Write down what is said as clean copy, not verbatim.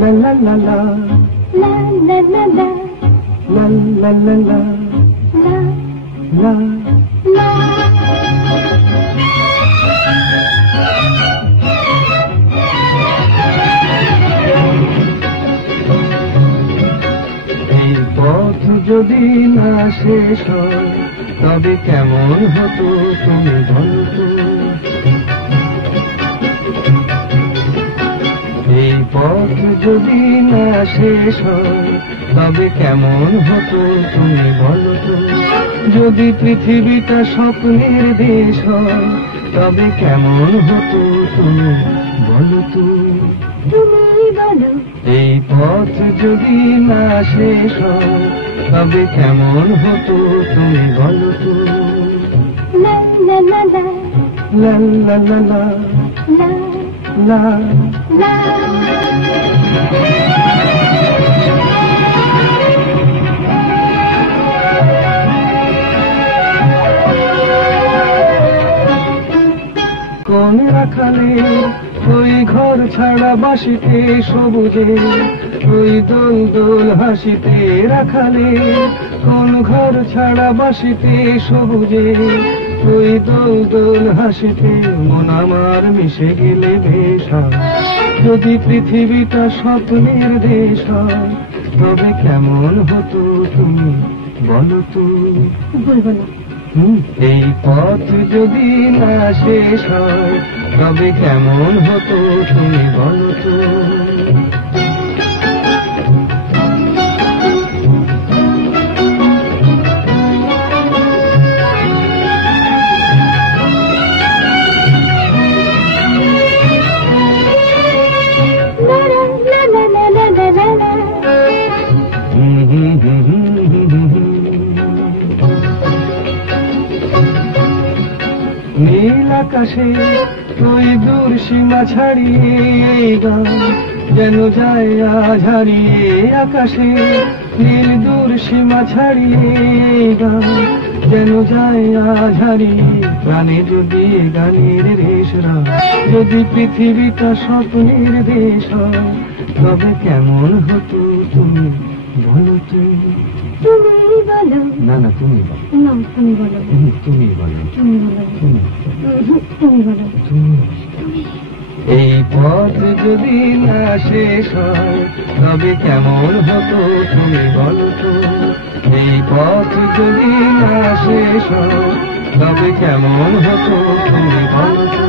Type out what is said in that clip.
La la la la, la la la la, la la la la, la la. la. এই পথ যদি না শেষ হয় তবে কেমন হতো তুমি বলো তো। এই পথ যদি না শেষ হয় তবে কেমন হতো তুমি বলো তো। যদি পৃথিবীটা স্বপ্নের দেশ হয় তবে কেমন হতো তুমি বলো তো। তুমি বলো এই পথ যদি না শেষ হয় তবে কেমন হতো তুমি বলো তো। la la la la, লা লা লা লা, la লা। la. কোন রাখালে ওই ঘর ছাড়া বাসিতে সবুজে, ওই দোল দোল হাসিতে রাখালে কোন ঘর ছাড়া বাসিতে সবুজে, ওই দোল দোল হাসিতে মন আমার মিশে গেলে বেশ হয়। যদি পৃথিবীটা স্বপ্নের দেশ হয় তবে কেমন হতো তুমি বলো তো। বলবো না। এই পথ যদি না শেষ হয় তবে কেমন হতো তুমি বলো তো। la la la la la la la. নীল আকাশে ওই দূর সীমা ছাড়িয়ে এই গান যেন যায় আজ হারিয়ে। আকাশে নীল দূর সীমা ছাড়িয়ে এই গান যেন যায় আজ হারিয়ে। প্রাণে যদি গানের রেশরা, যদি পৃথিবীটা স্বপ্নের দেশ হয় তবে কেমন হতো তুমি বলো তো। তুমি বলো না না তুমি বলো। না, তুমি বলো তুমি বলো। তুমি বলো তুমি তুমি বলো এই পথ যদি না শেষ হয় তবে কেমন হতো তুমি বলো তো। এই পথ যদি না শেষ হয় তবে কেমন হতো তুমি বলো তো।